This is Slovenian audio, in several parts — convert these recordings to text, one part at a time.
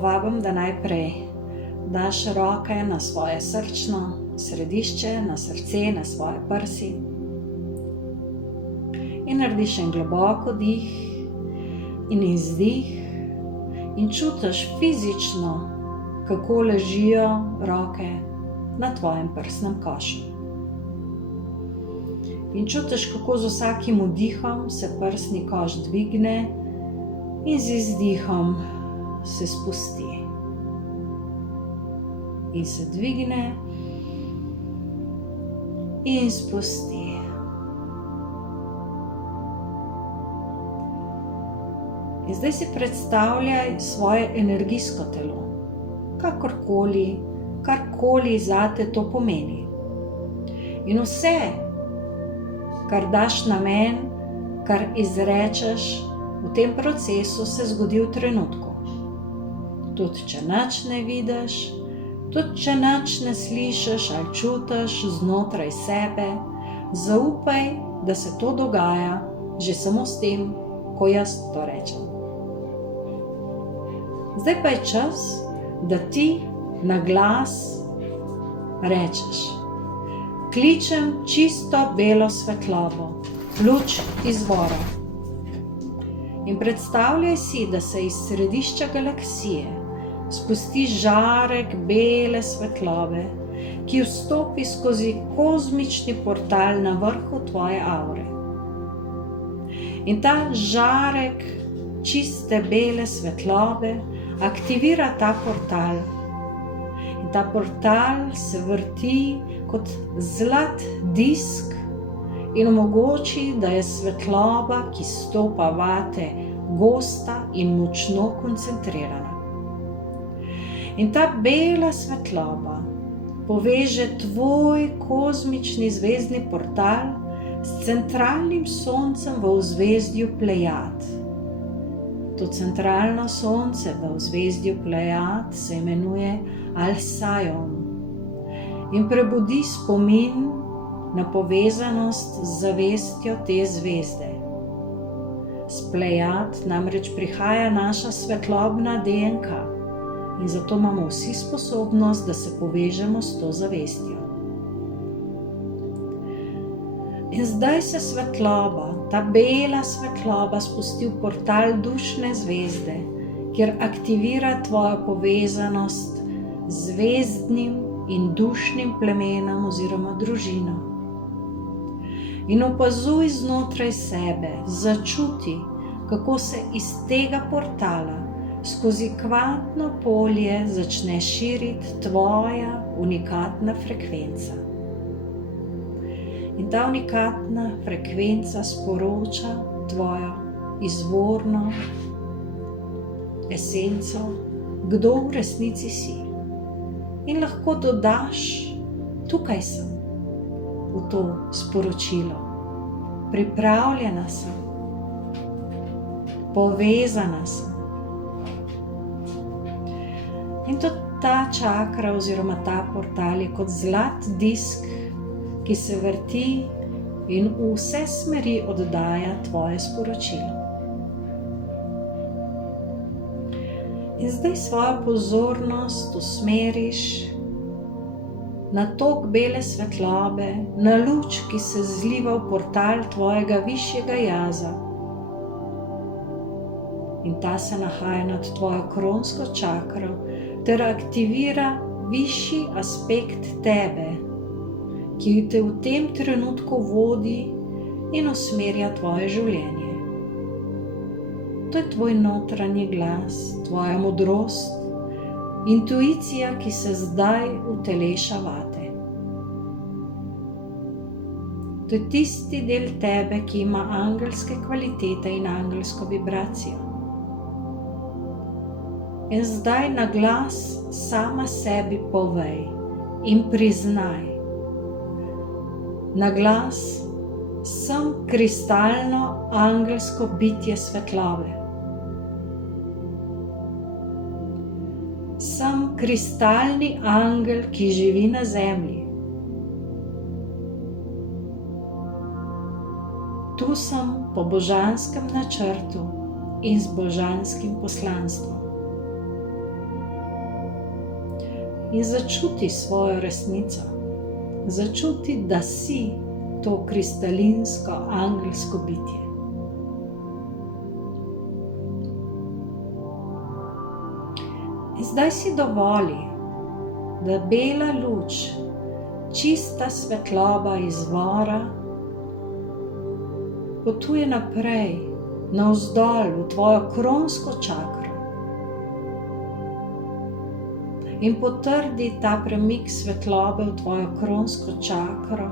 povabim, da najprej daš roke na svoje srčno središče, na srce, na svoje prsi. In narediš en globoko dih in izdih in čutiš fizično, kako ležijo roke na tvojem prsnem košu. In čutiš, kako z vsakim vdihom se prsni koš dvigne in z izdihom se spusti. In se dvigne in spusti. In zdaj si predstavljaj svoje energijsko telo, karkoli zate to pomeni. In vse, kar daš namen, kar izrečeš v tem procesu, se zgodi v trenutku. Tudi če nič ne vidiš, tudi če nič ne slišiš ali čutiš znotraj sebe, zaupaj, da se to dogaja že samo s tem, ko jaz to rečem. Zdaj pa je čas, da ti na glas rečeš: kličem čisto belo svetlobo, luč izvora. In predstavljaj si, da se iz središča galaksije spusti žarek bele svetlobe, ki vstopi skozi kozmični portal na vrhu tvoje avre. In ta žarek čiste bele svetlobe aktivira ta portal. In ta portal se vrti kot zlat disk in omogoči, da je svetloba, ki stopa vate, gosta in močno koncentrirana. In ta bela svetloba poveže tvoj kozmični zvezdni portal s centralnim soncem v ozvezdju Plejad. To centralno sonce v ozvezdju Plejad se imenuje Alcyon in prebudi spomin na povezanost z zavestjo te zvezde. S Plejad namreč prihaja naša svetlobna DNK in zato imamo vsi sposobnost, da se povežemo s to zavestjo. In zdaj se svetloba, ta bela svetloba spusti v portal dušne zvezde, kjer aktivira tvojo povezanost z zvezdnim in dušnim plemenom oziroma družino. In opazuj znotraj sebe, začuti, kako se iz tega portala skozi kvantno polje začne širiti tvoja unikatna frekvenca. In ta unikatna frekvenca sporoča tvojo izvorno esenco, kdo v resnici si. In lahko dodaš: tukaj sem, v to sporočilo. Pripravljena sem, povezana sem. In tudi ta čakra oziroma ta portal je kot zlat disk, ki se vrti in v vse smeri oddaja tvoje sporočilo. In zdaj svojo pozornost usmeriš na tok bele svetlobe, na luč, ki se zliva v portal tvojega višjega jaza. In ta se nahaja nad tvojo kronsko čakro ter aktivira višji aspekt tebe, ki te v tem trenutku vodi in usmerja tvoje življenje. To je tvoj notranji glas, tvoja modrost, intuicija, ki se zdaj uteleša vate. To je tisti del tebe, ki ima angelske kvalitete in angelsko vibracijo. In zdaj na glas sama sebi povej in priznaj. Na glas: sem kristalno angelsko bitje svetlobe. Sem kristalni angel, ki živi na zemlji. Tu sem po božanskem načrtu in z božanskim poslanstvom. in začuti svojo resnico. Začuti, da si to kristalinsko angelsko bitje. In zdaj si dovoli, da bela luč, čista svetloba izvora potuje naprej, navzdol v tvojo kronsko čakro in potrdi ta premik svetlobe v tvojo kronsko čakro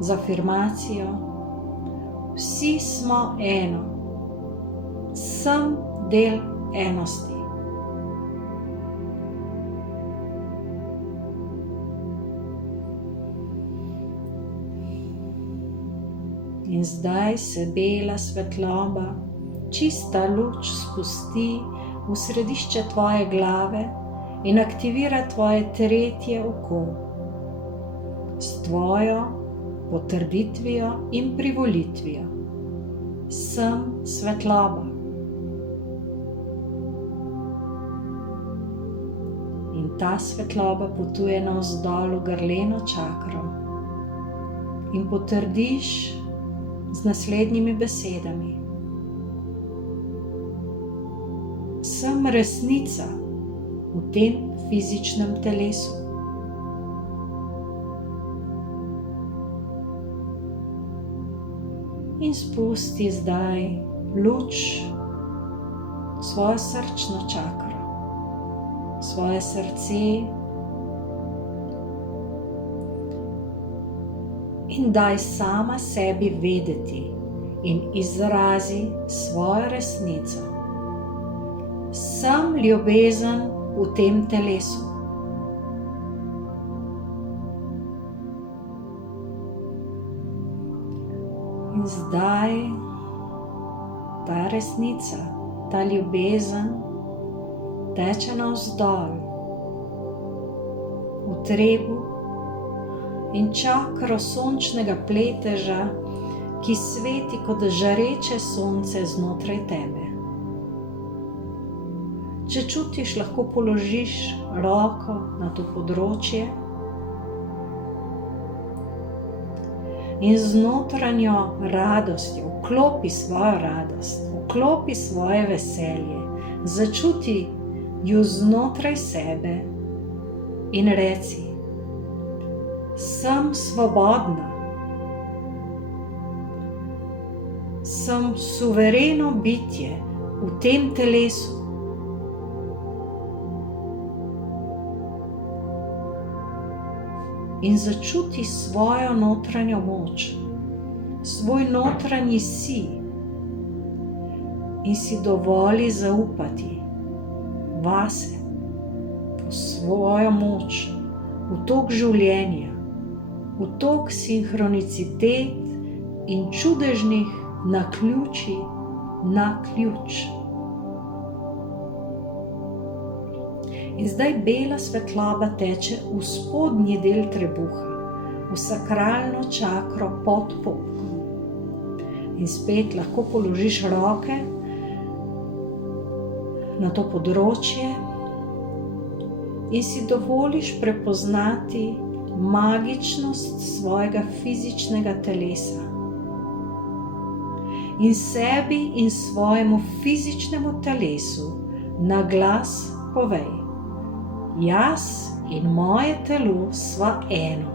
z afirmacijo: vsi smo eno, sem del enosti. In zdaj se bela svetloba, čista luč spusti v središče tvoje glave in aktivira tvoje tretje oko s tvojo potrditvijo in privolitvijo. Sem svetloba. In ta svetloba potuje navzdol v grleno čakro in potrdiš z naslednjimi besedami: sem resnica v tem fizičnem telesu. In spusti zdaj luč v svojo srčno čakro, v svoje srce in daj sama sebi vedeti in izrazi svojo resnico. Sem ljubezen v tem telesu. In zdaj ta resnica, ta ljubezen teče navzdol v trebuh in čakro sončnega pleteža, ki sveti kot žareče sonce znotraj tebe. Če čutiš, lahko položiš roko na to področje in z notranjo radostjo vklopi svojo radost, vklopi svoje veselje, začuti ju znotraj sebe in reci: sem svobodna, sem suvereno bitje v tem telesu. In začuti svojo notranjo moč, svoj notranji si in si dovoli zaupati vase, v svojo moč, v tok življenja, v tok sinhronicitet in čudežnih naključij na ključ. In zdaj bela svetloba teče v spodnji del trebuha, v sakralno čakro pod popkom. In spet lahko položiš roke na to področje in si dovoliš prepoznati magičnost svojega fizičnega telesa. In sebi in svojemu fizičnemu telesu na glas povej: jaz in moje telo sva eno.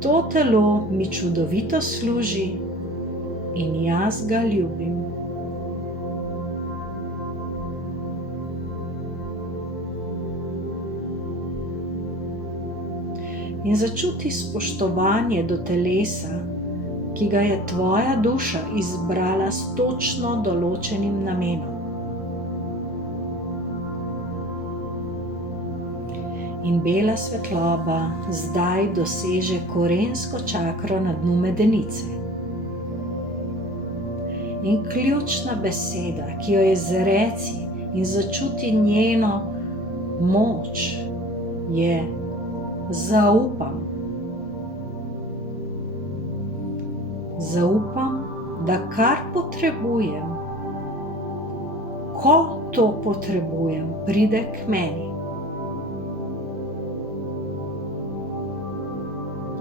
To telo mi čudovito služi in jaz ga ljubim. In začuti spoštovanje do telesa, ki ga je tvoja duša izbrala s točno določenim namenom. In bela svetloba zdaj doseže korensko čakro na dnu medenice. In ključna beseda, ki jo izreci in začuti njeno moč, je: zaupam. Zaupam, da kar potrebujem, ko to potrebujem, pride k meni.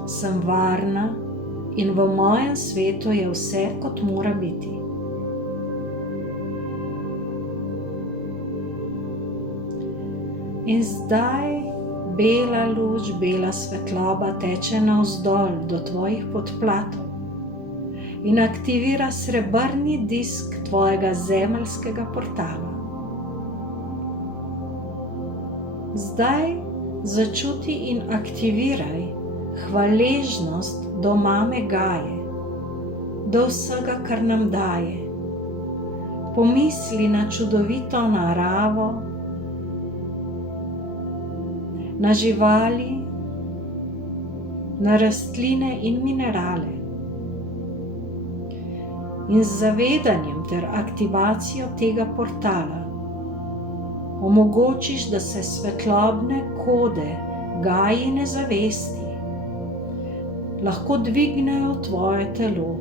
Sem varna in v mojem svetu je vse, kot mora biti. In zdaj bela luč, bela svetloba teče navzdol do tvojih podplatov in aktivira srebrni disk tvojega zemeljskega portala. Zdaj začuti in aktiviraj hvaležnost do mame Gaje, do vsega, kar nam daje. Pomisli na čudovito naravo, na živali, na rastline in minerale. In z zavedanjem ter aktivacijo tega portala omogočiš, da se svetlobne kode Gajine zavesti lahko dvignejo tvoje telo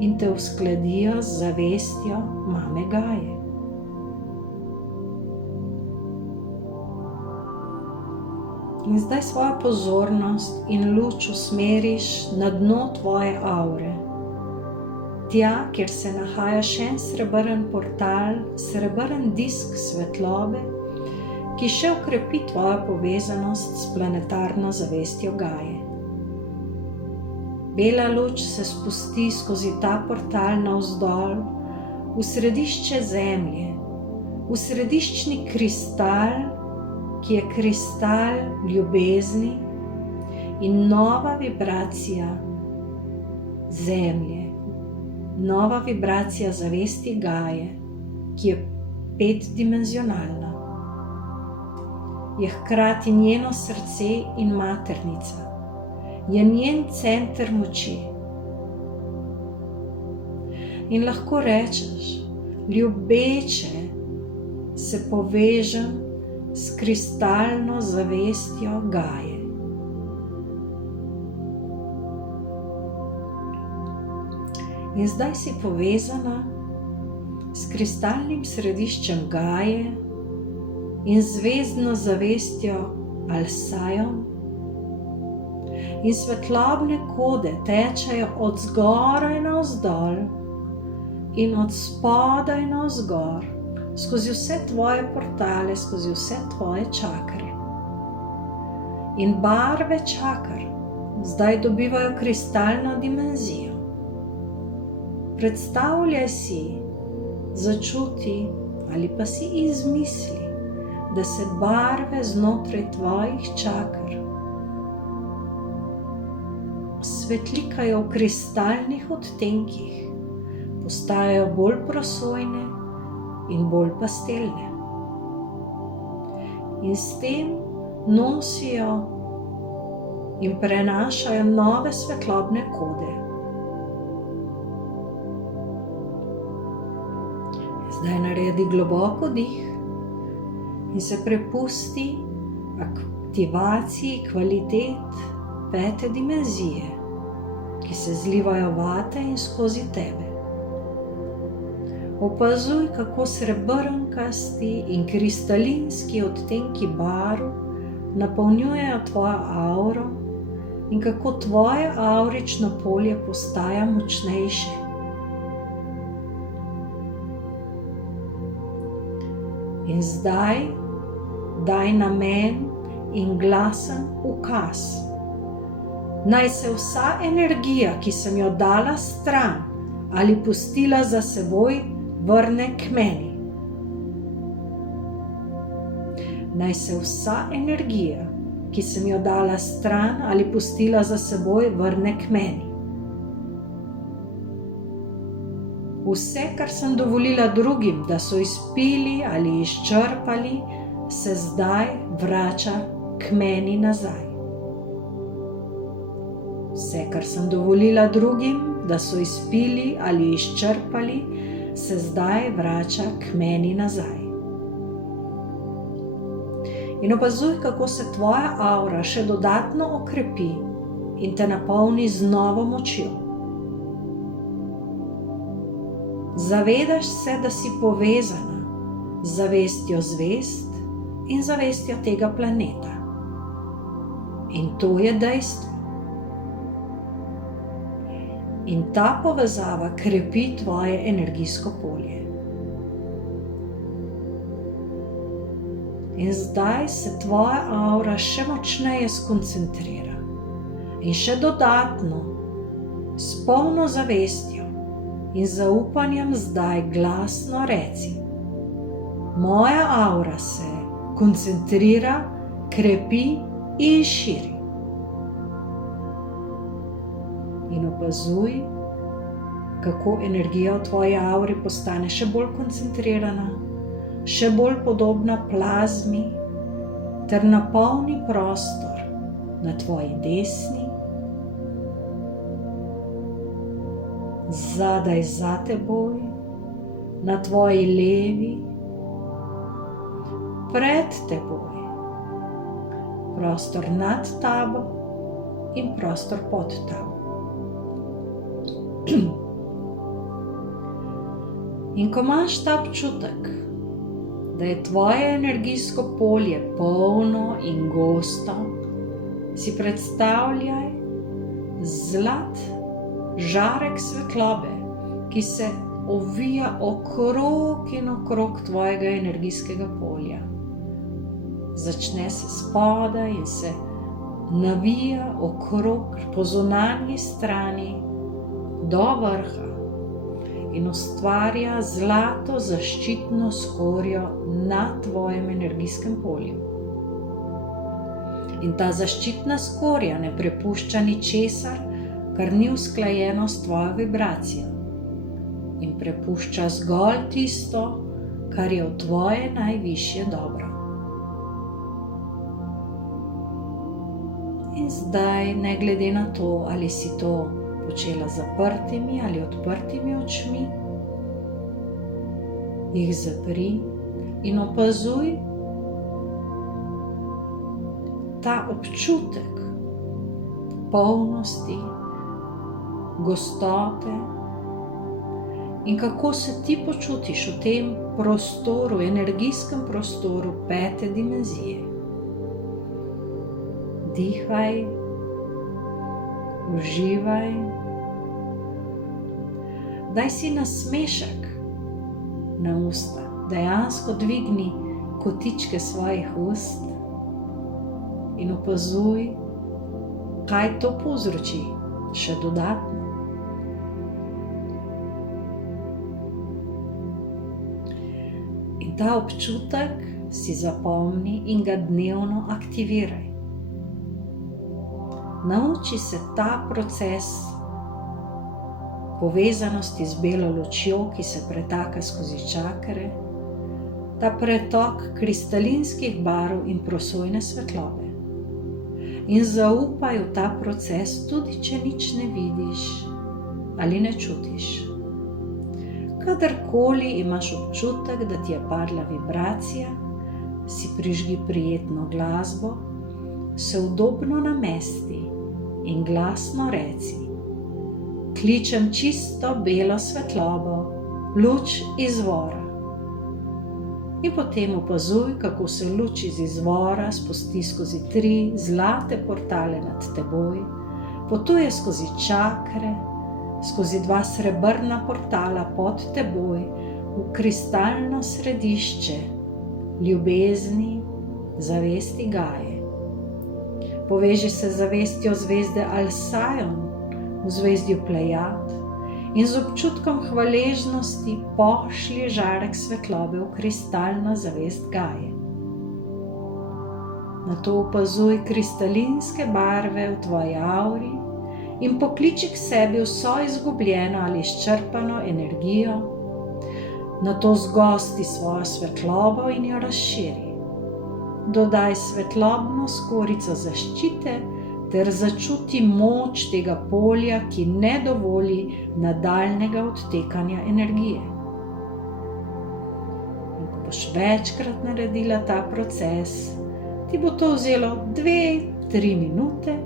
in te uskladijo z zavestjo mame Gaje. In zdaj svojo pozornost in luč usmeriš na dno tvoje aure, tja, kjer se nahaja še en srebrn portal, srebrn disk svetlobe, ki še okrepi tvojo povezanost s planetarno zavestjo Gaje. Bela luč se spusti skozi ta portal navzdol v središče Zemlje, v središčni kristal, ki je kristal ljubezni in nova vibracija Zemlje, nova vibracija zavesti Gaje, ki je 5-dimenzionalna. Je hkrati njeno srce in maternica, je njen center moči. In lahko rečeš, ljubeče se povežem s kristalno zavestjo Gaje. In zdaj si povezana s kristalnim središčem Gaje in zvezdno zavestjo Alsajom. In svetlobne kode tečejo od zgoraj navzdol in od spodaj navzgor, skozi vse tvoje portale, skozi vse tvoje čakre. In barve čakr zdaj dobivajo kristalno dimenzijo. Predstavljaj si, začuti ali pa si izmisli, da se barve znotraj tvojih čakr svetlikajo v kristalnih odtenkih, postajajo bolj prosojne in bolj pastelne. In s tem nosijo in prenašajo nove svetlobne kode. Zdaj naredi globoko dih in se prepusti aktivaciji kvalitet 5. dimenzije, ki se zlivajo vate in skozi tebe. Opazuj, kako srebrnkasti in kristalinski odtenki barv napolnjujejo tvojo auro in kako tvoje aurično polje postaja močnejše. In zdaj daj namen in glasen ukaz. Naj se vsa energija, ki sem jo dala stran ali pustila za seboj, vrne k meni. Naj se vsa energija, ki sem jo dala stran ali pustila za seboj, vrne k meni. Vse, kar sem dovolila drugim, da so izpili ali izčrpali, se zdaj vrača k meni nazaj. Vse, kar sem dovolila drugim, da so izpili ali izčrpali, se zdaj vrača k meni nazaj. In opazuj, kako se tvoja aura še dodatno okrepi in te napolni z novo močjo. Zavedaš se, da si povezana z zavestjo zvezd in zavestjo tega planeta. In to je dejstvo. In ta povezava krepi tvoje energijsko polje. In zdaj se tvoja aura še močneje skoncentrira in še dodatno, s polno zavestjo in zaupanjem zdaj glasno reci: moja aura se koncentrira, krepi in širi. In opazuj, kako energija v tvoji auri postane še bolj koncentrirana, še bolj podobna plazmi, ter napolni prostor na tvoji desni, zadaj za teboj, na tvoji levi, pred teboj, prostor nad tabo in prostor pod tabo. In ko imaš ta občutek, da je tvoje energijsko polje polno in gosto, si predstavljaj zlat žarek svetlobe, ki se ovija okrog in okrog tvojega energijskega polja. Začne se spodaj in se navija okrog po zunanji strani do vrha in ustvarja zlato zaščitno skorjo na tvojem energijskem polju. In ta zaščitna skorja ne prepušča ničesar, kar ni usklajeno s tvojo vibracijo, in prepušča zgolj tisto, kar je v tvoje najvišje dobro. In zdaj, ne glede na to, ali si to počela z zaprtimi ali odprtimi očmi, jih zapri in opazuj ta občutek polnosti, gostote in kako se ti počutiš v tem prostoru, energijskem prostoru 5. dimenzije. Dihaj, uživaj, daj si nasmešek na usta, dejansko dvigni kotičke svojih ust in opazuj, kaj to povzroči še dodatno. In ta občutek si zapomni in ga dnevno aktiviraj. Nauči se ta proces povezanosti z belo lučjo, ki se pretaka skozi čakre, ta pretok kristalinskih barv in prosojne svetlobe. In zaupaj v ta proces, tudi če nič ne vidiš ali ne čutiš. Kadarkoli imaš občutek, da ti je padla vibracija, si prižgi prijetno glasbo, se udobno namesti in glasno reci: kličem čisto belo svetlobo, luč izvora. In potem opazuj, kako se luč iz izvora spusti skozi 3 zlate portale nad teboj, potuje skozi čakre, skozi 2 srebrna portala pod teboj v kristalno središče ljubezni, zavesti Gaje. Poveži se z zavestjo zvezde Alcyon v zvezdju Plejad in z občutkom hvaležnosti pošlji žarek svetlobe v kristalno zavest Gaje. Nato opazuj kristalinske barve v tvoji auri in pokliči k sebi vso izgubljeno ali izčrpano energijo, nato zgosti svojo svetlobo in jo razširi. Dodaj svetlobno skorico zaščite ter začuti moč tega polja, ki ne dovoli nadaljnjega odtekanja energije. In ko boš večkrat naredila ta proces, ti bo to vzelo 2-3 minute,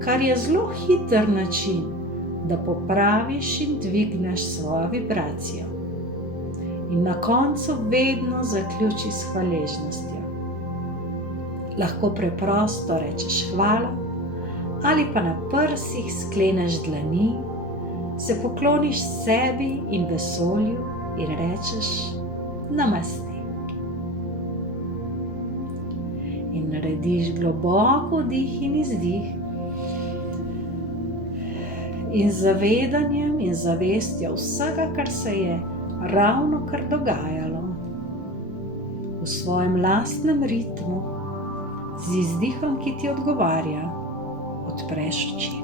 kar je zelo hiter način, da popraviš in dvigneš svojo vibracijo. In na koncu vedno zaključi s hvaležnostjo. Lahko preprosto rečeš hvala ali pa na prsih skleneš dlani, se pokloniš sebi in vesolju in rečeš namaste. In narediš globoko vdih in izdih. In z zavedanjem in zavestjo vsega, kar se je ravnokar dogajalo, v svojem lastnem ritmu, z izdihom, ki ti odgovarja, odpreš oči.